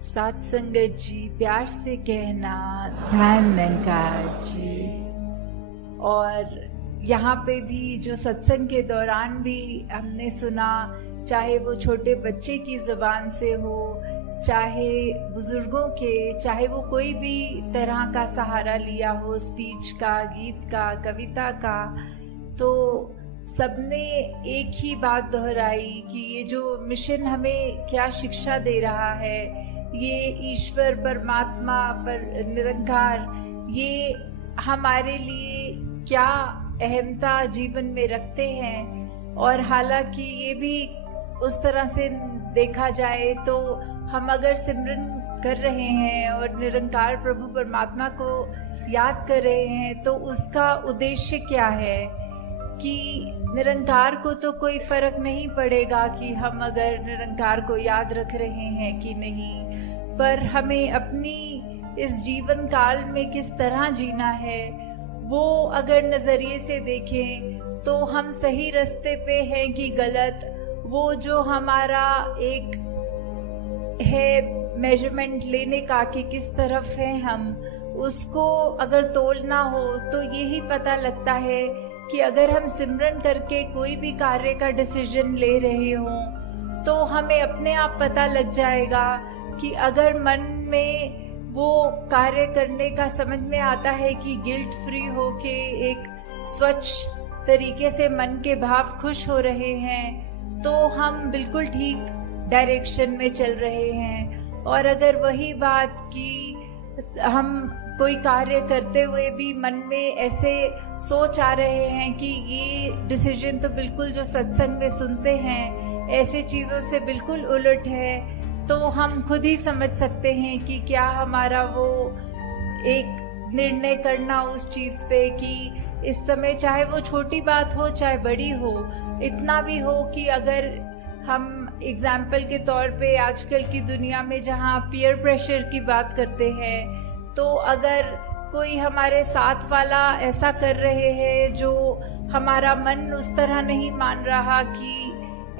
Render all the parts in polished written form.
साथ संगत जी, प्यार से कहना ध्यान निरंकार जी। और यहाँ पे भी जो सत्संग के दौरान भी हमने सुना, चाहे वो छोटे बच्चे की जुबान से हो, चाहे बुजुर्गों के, चाहे वो कोई भी तरह का सहारा लिया हो, स्पीच का, गीत का, कविता का, तो सबने एक ही बात दोहराई कि ये जो मिशन हमें क्या शिक्षा दे रहा है, ये ईश्वर परमात्मा पर निरंकार, ये हमारे लिए क्या अहमता जीवन में रखते हैं। और हालांकि ये भी उस तरह से देखा जाए तो हम अगर सिमरन कर रहे हैं और निरंकार प्रभु परमात्मा को याद कर रहे हैं, तो उसका उद्देश्य क्या है कि निरंकार को तो कोई फर्क नहीं पड़ेगा कि हम अगर निरंकार को याद रख रहे हैं कि नहीं, पर हमें अपनी इस जीवन काल में किस तरह जीना है वो अगर नजरिए से देखें तो हम सही रास्ते पे हैं कि गलत। वो जो हमारा एक है मेजरमेंट लेने का कि किस तरफ है हम, उसको अगर तोलना हो तो यही पता लगता है कि अगर हम सिमरन करके कोई भी कार्य का डिसीजन ले रहे हों तो हमें अपने आप पता लग जाएगा कि अगर मन में वो कार्य करने का समझ में आता है कि गिल्ट फ्री होके एक स्वच्छ तरीके से मन के भाव खुश हो रहे हैं, तो हम बिल्कुल ठीक डायरेक्शन में चल रहे हैं। और अगर वही बात कि हम कोई कार्य करते हुए भी मन में ऐसे सोच आ रहे हैं कि ये डिसीजन तो बिल्कुल जो सत्संग में सुनते हैं ऐसे चीजों से बिल्कुल उलट है, तो हम खुद ही समझ सकते हैं कि क्या हमारा वो एक निर्णय करना उस चीज पे कि इस समय चाहे वो छोटी बात हो चाहे बड़ी हो, इतना भी हो कि अगर हम एग्जाम्पल के तौर पे आजकल की दुनिया में जहाँ पीयर प्रेशर की बात करते हैं, तो अगर कोई हमारे साथ वाला ऐसा कर रहे हैं जो हमारा मन उस तरह नहीं मान रहा कि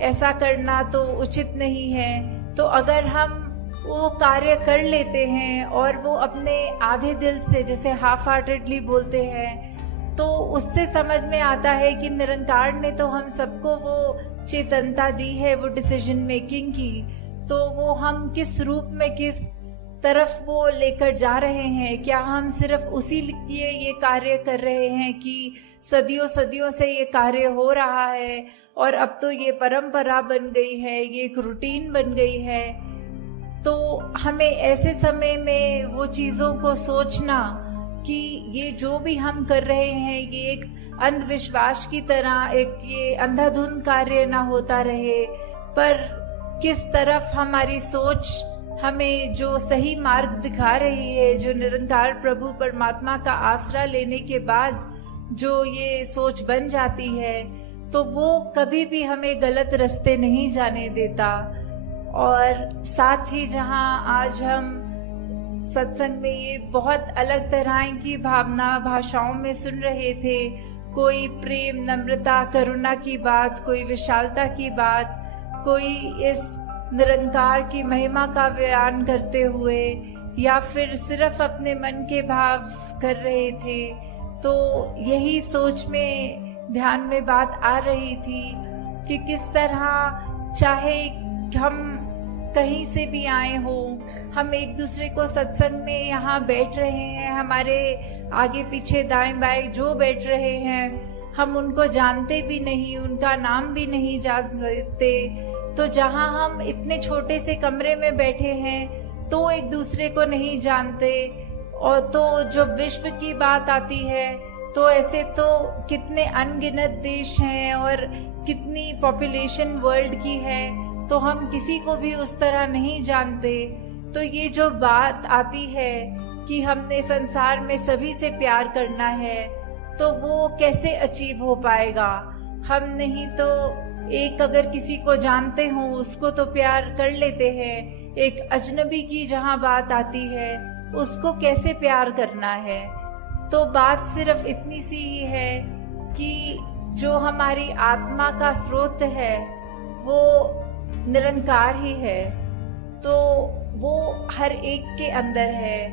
ऐसा करना तो उचित नहीं है, तो अगर हम वो कार्य कर लेते हैं और वो अपने आधे दिल से, जैसे हाफ हार्टेडली बोलते हैं, तो उससे समझ में आता है कि निरंकार ने तो हम सबको वो चेतनता दी है वो डिसीजन मेकिंग की, तो वो हम किस रूप में किस तरफ वो लेकर जा रहे हैं। क्या हम सिर्फ उसी लिए ये कार्य कर रहे हैं कि सदियों सदियों से ये कार्य हो रहा है और अब तो ये परंपरा बन गई है, ये एक रूटीन बन गई है। तो हमें ऐसे समय में वो चीजों को सोचना कि ये जो भी हम कर रहे हैं ये एक अंधविश्वास की तरह एक ये अंधाधुंध कार्य ना होता रहे, पर किस तरफ हमारी सोच हमें जो सही मार्ग दिखा रही है, जो निरंकार प्रभु परमात्मा का आसरा लेने के बाद जो ये सोच बन जाती है, तो वो कभी भी हमें गलत रास्ते नहीं जाने देता। और साथ ही जहाँ आज हम सत्संग में ये बहुत अलग तरह की भावना भाषाओं में सुन रहे थे, कोई प्रेम, नम्रता, करुणा की बात, कोई विशालता की बात, कोई इस निरंकार की महिमा का बयान करते हुए या फिर सिर्फ अपने मन के भाव कर रहे थे, तो यही सोच में ध्यान में बात आ रही थी कि किस तरह चाहे हम कहीं से भी आए हो, हम एक दूसरे को सत्संग में यहाँ बैठ रहे हैं, हमारे आगे पीछे दाएं बाएं जो बैठ रहे हैं हम उनको जानते भी नहीं, उनका नाम भी नहीं जान सकते। तो जहाँ हम इतने छोटे से कमरे में बैठे हैं तो एक दूसरे को नहीं जानते, और तो जो विश्व की बात आती है तो ऐसे तो कितने अनगिनत देश हैं और कितनी पॉपुलेशन वर्ल्ड की है, तो हम किसी को भी उस तरह नहीं जानते। तो ये जो बात आती है कि हमने संसार में सभी से प्यार करना है, तो वो कैसे अचीव हो पाएगा। हम नहीं तो एक अगर किसी को जानते हो उसको तो प्यार कर लेते हैं, एक अजनबी की जहाँ बात आती है उसको कैसे प्यार करना है। तो बात सिर्फ इतनी सी ही है कि जो हमारी आत्मा का स्रोत है वो निरंकार ही है। तो वो हर एक के अंदर है।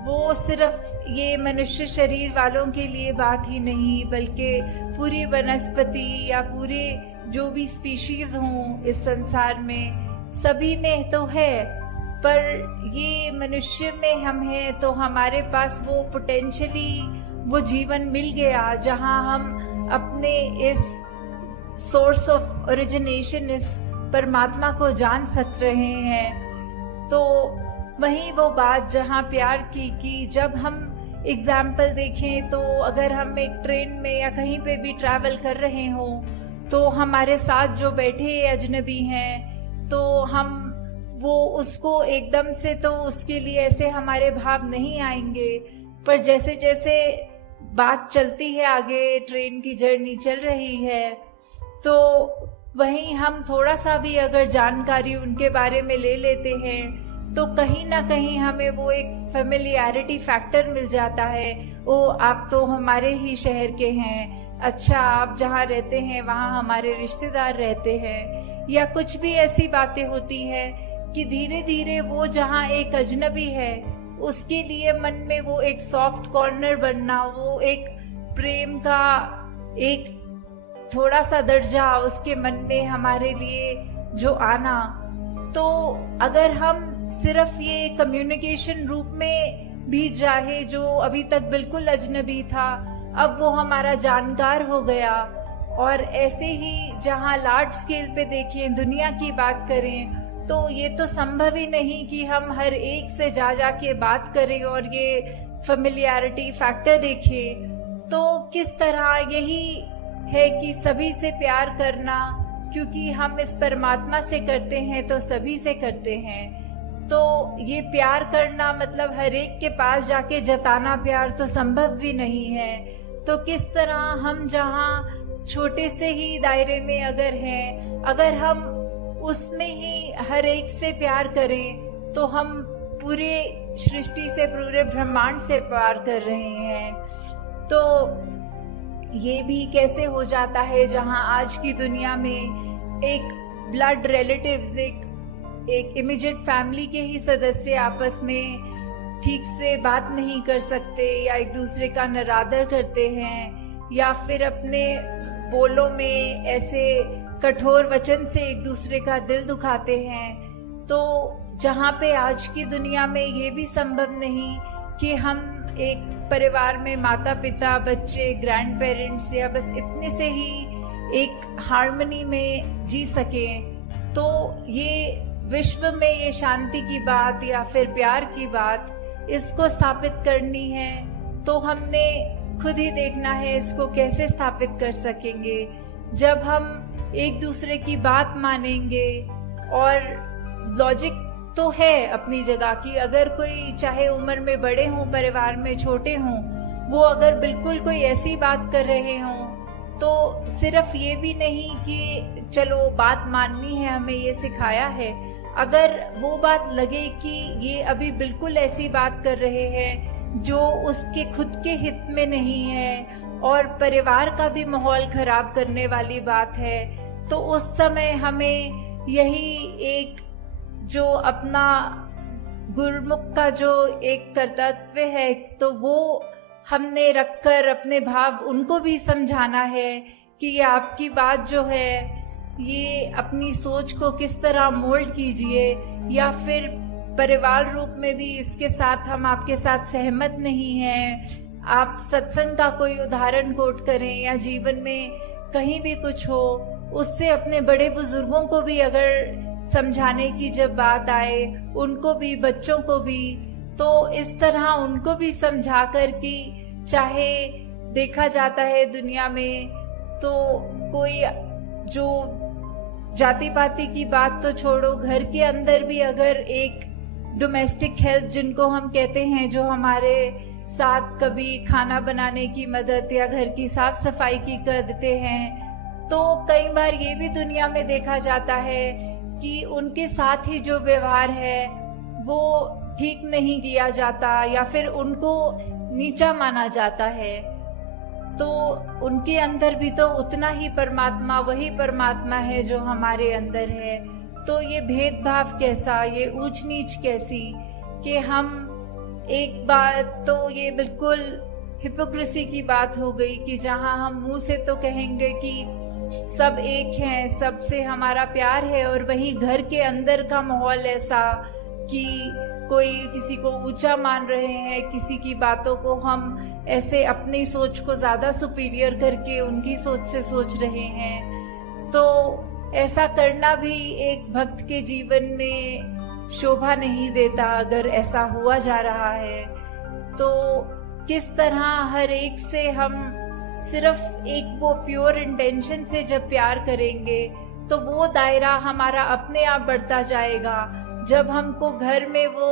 वो सिर्फ ये मनुष्य शरीर वालों के लिए बात ही नहीं, बल्कि पूरी वनस्पति या पूरे जो भी स्पीशीज हों इस संसार में, सभी में तो है। पर ये मनुष्य में हम हैं तो हमारे पास वो पोटेंशियली वो जीवन मिल गया जहां हम अपने इस सोर्स ऑफ ओरिजिनेशन, इस परमात्मा को जान सक रहे हैं। तो वही वो बात जहाँ प्यार की कि जब हम एग्जाम्पल देखें तो अगर हम एक ट्रेन में या कहीं पे भी ट्रैवल कर रहे हो तो हमारे साथ जो बैठे अजनबी हैं तो हम वो उसको एकदम से तो उसके लिए ऐसे हमारे भाव नहीं आएंगे, पर जैसे जैसे बात चलती है आगे, ट्रेन की जर्नी चल रही है, तो वहीं हम थोड़ा सा भी अगर जानकारी उनके बारे में ले लेते हैं तो कहीं ना कहीं हमें वो एक फेमिलियरिटी फैक्टर मिल जाता है। ओ, आप तो हमारे ही शहर के हैं, अच्छा आप जहाँ रहते हैं वहाँ हमारे रिश्तेदार रहते हैं, या कुछ भी ऐसी बातें होती हैं कि धीरे धीरे वो जहाँ एक अजनबी है उसके लिए मन में वो एक सॉफ्ट कॉर्नर बनना, वो एक प्रेम का एक थोड़ा सा दर्जा उसके मन में हमारे लिए जो आना। तो अगर हम सिर्फ ये कम्युनिकेशन रूप में भी चाहे, जो अभी तक बिल्कुल अजनबी था अब वो हमारा जानकार हो गया, और ऐसे ही जहाँ लार्ज स्केल पे देखें, दुनिया की बात करें, तो ये तो संभव ही नहीं कि हम हर एक से जा के बात करें और ये फेमिलियरिटी फैक्टर देखें। तो किस तरह यही है कि सभी से प्यार करना, क्योंकि हम इस परमात्मा से करते हैं तो सभी से करते हैं। तो ये प्यार करना मतलब हर एक के पास जाके जताना प्यार तो संभव भी नहीं है। तो किस तरह हम जहाँ छोटे से ही दायरे में अगर हैं, अगर हम उसमें ही हर एक से प्यार करें तो हम पूरे सृष्टि से, पूरे ब्रह्मांड से प्यार कर रहे हैं। तो ये भी कैसे हो जाता है जहां आज की दुनिया में एक ब्लड रिलेटिव्स, एक इमीडिएट फैमिली के ही सदस्य आपस में ठीक से बात नहीं कर सकते, या एक दूसरे का निरादर करते हैं, या फिर अपने बोलों में ऐसे कठोर वचन से एक दूसरे का दिल दुखाते हैं। तो जहाँ पे आज की दुनिया में ये भी संभव नहीं कि हम एक परिवार में माता पिता, बच्चे, ग्रैंड पेरेंट्स या बस इतने से ही एक हार्मनी में जी सकें, तो ये विश्व में ये शांति की बात या फिर प्यार की बात इसको स्थापित करनी है तो हमने खुद ही देखना है इसको कैसे स्थापित कर सकेंगे। जब हम एक दूसरे की बात मानेंगे, और लॉजिक तो है अपनी जगह की, अगर कोई चाहे उम्र में बड़े हों, परिवार में छोटे हों, वो अगर बिल्कुल कोई ऐसी बात कर रहे हों तो सिर्फ ये भी नहीं कि चलो बात माननी है, हमें ये सिखाया है, अगर वो बात लगे कि ये अभी बिल्कुल ऐसी बात कर रहे हैं जो उसके खुद के हित में नहीं है और परिवार का भी माहौल खराब करने वाली बात है, तो उस समय हमें यही एक जो अपना गुरुमुख का जो एक कर्तव्य है तो वो हमने रखकर अपने भाव उनको भी समझाना है कि ये आपकी बात जो है ये अपनी सोच को किस तरह मोल्ड कीजिए, या फिर परिवार रूप में भी इसके साथ हम आपके साथ सहमत नहीं हैं। आप सत्संग का कोई उदाहरण कोट करें या जीवन में कहीं भी कुछ हो, उससे अपने बड़े बुजुर्गों को भी अगर समझाने की जब बात आए, उनको भी, बच्चों को भी, तो इस तरह उनको भी समझा कर कि चाहे देखा जाता है दुनिया में तो कोई जो जाति पाति की बात तो छोड़ो, घर के अंदर भी अगर एक डोमेस्टिक हेल्प जिनको हम कहते हैं, जो हमारे साथ कभी खाना बनाने की मदद या घर की साफ सफाई की कर देते हैं, तो कई बार ये भी दुनिया में देखा जाता है कि उनके साथ ही जो व्यवहार है वो ठीक नहीं किया जाता या फिर उनको नीचा माना जाता है। तो उनके अंदर भी तो उतना ही परमात्मा, वही परमात्मा है जो हमारे अंदर है। तो ये भेदभाव कैसा, ये ऊंच नीच कैसी, कि हम एक बात तो ये बिल्कुल हिपोक्रेसी की बात हो गई कि जहां हम मुंह से तो कहेंगे कि सब एक हैं, सबसे हमारा प्यार है, और वहीं घर के अंदर का माहौल ऐसा कि कोई किसी को ऊंचा मान रहे हैं, किसी की बातों को हम ऐसे अपनी सोच को ज्यादा सुपीरियर करके उनकी सोच से सोच रहे हैं। तो ऐसा करना भी एक भक्त के जीवन में शोभा नहीं देता। अगर ऐसा हुआ जा रहा है तो किस तरह हर एक से हम सिर्फ एक वो प्योर इंटेंशन से जब प्यार करेंगे तो वो दायरा हमारा अपने आप बढ़ता जाएगा। जब हमको घर में वो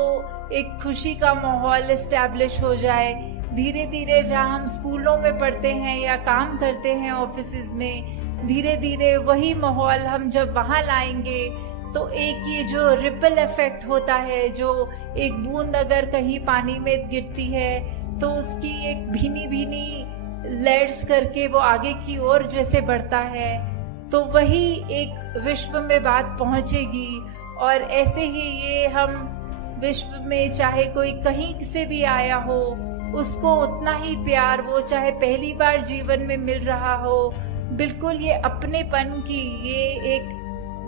एक खुशी का माहौल एस्टैब्लिश हो जाए, धीरे धीरे जहाँ हम स्कूलों में पढ़ते हैं या काम करते हैं ऑफिसेज में, धीरे धीरे वही माहौल हम जब वहाँ लाएंगे तो एक ये जो रिपल इफेक्ट होता है, जो एक बूंद अगर कहीं पानी में गिरती है तो उसकी एक भीनी भीनी लेयर्स करके वो आगे की ओर जैसे बढ़ता है, तो वही एक विश्व में बात पहुंचेगी। और ऐसे ही ये हम विश्व में चाहे कोई कहीं से भी आया हो, उसको उतना ही प्यार, वो चाहे पहली बार जीवन में मिल रहा हो, बिल्कुल ये अपनेपन की ये एक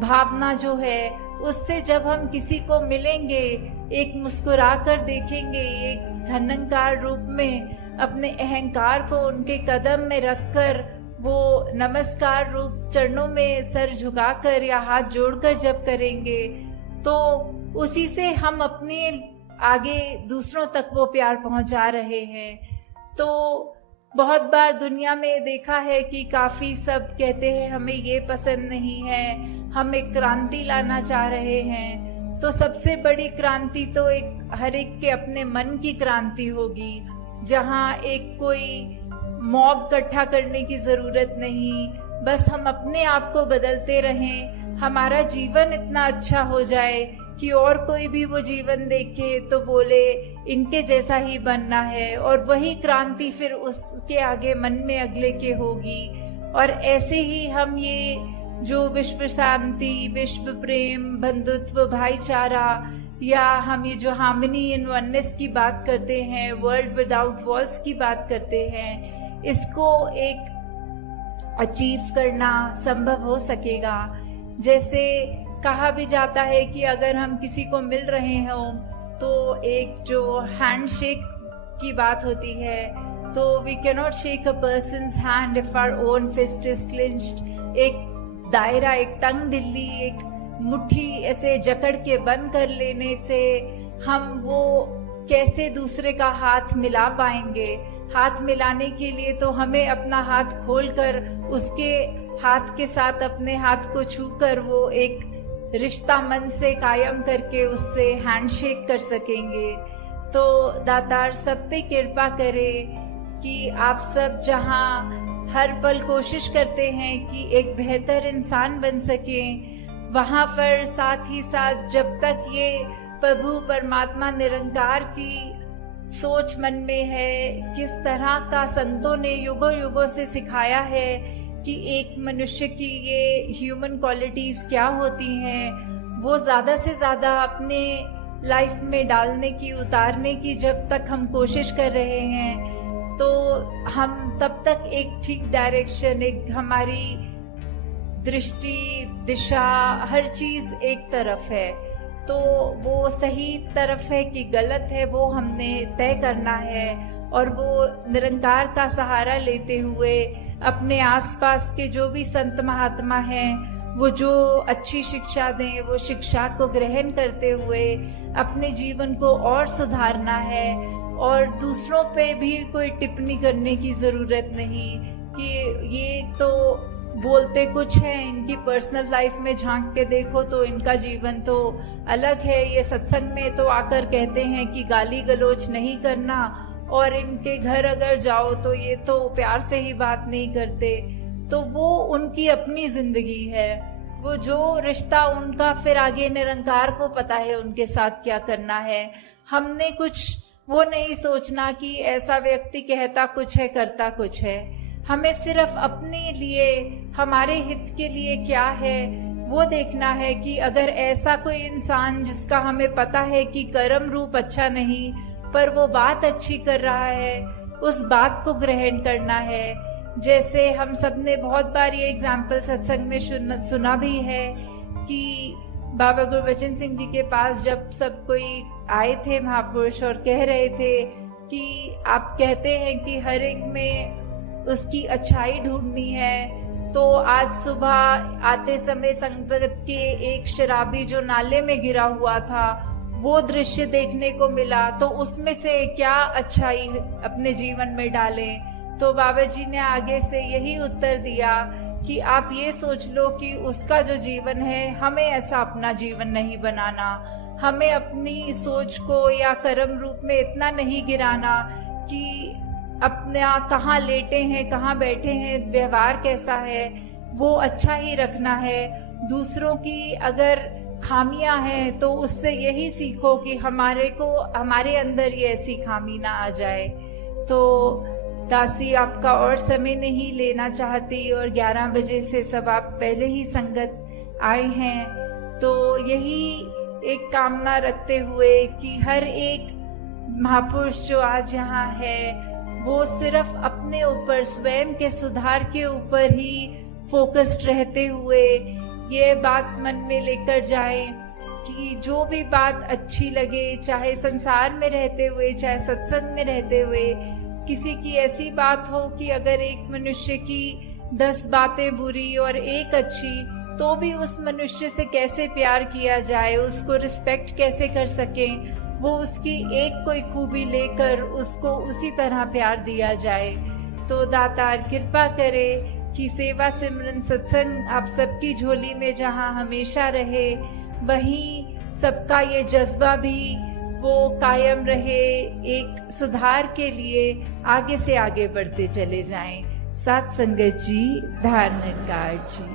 भावना जो है, उससे जब हम किसी को मिलेंगे, एक मुस्कुरा कर देखेंगे, एक धनंकार रूप में अपने अहंकार को उनके कदम में रखकर वो नमस्कार रूप चरणों में सर झुकाकर या हाथ जोड़कर जब करेंगे तो उसी से हम अपने आगे दूसरों तक वो प्यार पहुंचा रहे हैं। तो बहुत बार दुनिया में देखा है कि काफी सब कहते हैं हमें ये पसंद नहीं है, हम एक क्रांति लाना चाह रहे हैं। तो सबसे बड़ी क्रांति तो एक हर एक के अपने मन की क्रांति होगी, जहाँ एक कोई मॉब इकट्ठा करने की जरूरत नहीं, बस हम अपने आप को बदलते रहें, हमारा जीवन इतना अच्छा हो जाए कि और कोई भी वो जीवन देखे तो बोले इनके जैसा ही बनना है, और वही क्रांति फिर उसके आगे मन में अगले के होगी। और ऐसे ही हम ये जो विश्व शांति, विश्व प्रेम, बंधुत्व, भाईचारा, या हम ये जो हार्मनी इन वननेस की बात करते हैं, वर्ल्ड विदाउट वॉल्स की बात करते हैं, इसको एक अचीव करना संभव हो सकेगा। जैसे कहा भी जाता है कि अगर हम किसी को मिल रहे हो तो एक जो हैंडशेक की बात होती है, तो we can not shake a person's hand if our own fist is clinched. एक दायरा, एक तंग दिल्ली, एक मुट्ठी ऐसे जकड़ के बंद कर लेने से हम वो कैसे दूसरे का हाथ मिला पाएंगे। हाथ मिलाने के लिए तो हमें अपना हाथ खोलकर उसके हाथ के साथ अपने हाथ को छूकर वो एक रिश्ता मन से कायम करके उससे हैंडशेक कर सकेंगे। तो दातार सब पे कृपा करे कि आप सब जहां हर पल कोशिश करते हैं कि एक बेहतर इंसान बन सके, वहां पर साथ ही साथ जब तक ये प्रभु परमात्मा निरंकार की सोच मन में है, किस तरह का संतों ने युगों युगों से सिखाया है कि एक मनुष्य की ये ह्यूमन क्वालिटीज क्या होती हैं, वो ज्यादा से ज्यादा अपने लाइफ में डालने की, उतारने की जब तक हम कोशिश कर रहे हैं तो हम तब तक एक ठीक डायरेक्शन, एक हमारी दृष्टि, दिशा, हर चीज एक तरफ है। तो वो सही तरफ है कि गलत है वो हमने तय करना है, और वो निरंकार का सहारा लेते हुए अपने आसपास के जो भी संत महात्मा हैं वो जो अच्छी शिक्षा दें, वो शिक्षा को ग्रहण करते हुए अपने जीवन को और सुधारना है। और दूसरों पे भी कोई टिप्पणी करने की जरूरत नहीं कि ये तो बोलते कुछ है, इनकी पर्सनल लाइफ में झांक के देखो तो इनका जीवन तो अलग है, ये सत्संग में तो आकर कहते हैं कि गाली गलोच नहीं करना, और इनके घर अगर जाओ तो ये तो प्यार से ही बात नहीं करते। तो वो उनकी अपनी जिंदगी है, वो जो रिश्ता उनका, फिर आगे निरंकार को पता है उनके साथ क्या करना है। हमने कुछ वो नहीं सोचना कि ऐसा व्यक्ति कहता कुछ है करता कुछ है। हमें सिर्फ अपने लिए, हमारे हित के लिए क्या है वो देखना है कि अगर ऐसा कोई इंसान जिसका हमें पता है कि कर्म रूप अच्छा नहीं, पर वो बात अच्छी कर रहा है, उस बात को ग्रहण करना है। जैसे हम सब ने बहुत बार ये एग्जाम्पल सत्संग में सुना भी है कि बाबा गुरबचन सिंह जी के पास जब सब कोई आए थे महापुरुष और कह रहे थे कि आप कहते हैं कि हर एक में उसकी अच्छाई ढूंढनी है, तो आज सुबह आते समय संगत के एक शराबी जो नाले में गिरा हुआ था वो दृश्य देखने को मिला, तो उसमें से क्या अच्छाई अपने जीवन में डालें। तो बाबा जी ने आगे से यही उत्तर दिया कि आप ये सोच लो कि उसका जो जीवन है, हमें ऐसा अपना जीवन नहीं बनाना, हमें अपनी सोच को या कर्म रूप में इतना नहीं गिराना कि अपना कहाँ लेटे हैं, कहाँ बैठे हैं, व्यवहार कैसा है, वो अच्छा ही रखना है। दूसरों की अगर खामियां हैं तो उससे यही सीखो कि हमारे अंदर ये ऐसी खामी ना आ जाए। तो दासी आपका और समय नहीं लेना चाहती और 11 बजे से सब आप पहले ही संगत आए हैं, तो यही एक कामना रखते हुए कि हर एक महापुरुष जो आज यहाँ है वो सिर्फ अपने ऊपर, स्वयं के सुधार के ऊपर ही फोकस्ड रहते हुए ये बात मन में लेकर जाए कि जो भी बात अच्छी लगे, चाहे संसार में रहते हुए चाहे सत्संग में रहते हुए, किसी की ऐसी बात हो कि अगर एक मनुष्य की 10 बातें बुरी और एक अच्छी, तो भी उस मनुष्य से कैसे प्यार किया जाए, उसको रिस्पेक्ट कैसे कर सकें, वो उसकी एक कोई खूबी लेकर उसको उसी तरह प्यार दिया जाए। तो दातार कृपा करे कि सेवा सिमरन सत्संग आप सबकी झोली में जहाँ हमेशा रहे, वहीं सबका ये जज्बा भी वो कायम रहे, एक सुधार के लिए आगे से आगे बढ़ते चले जाएं। साथ संगत जी, धारणकार जी।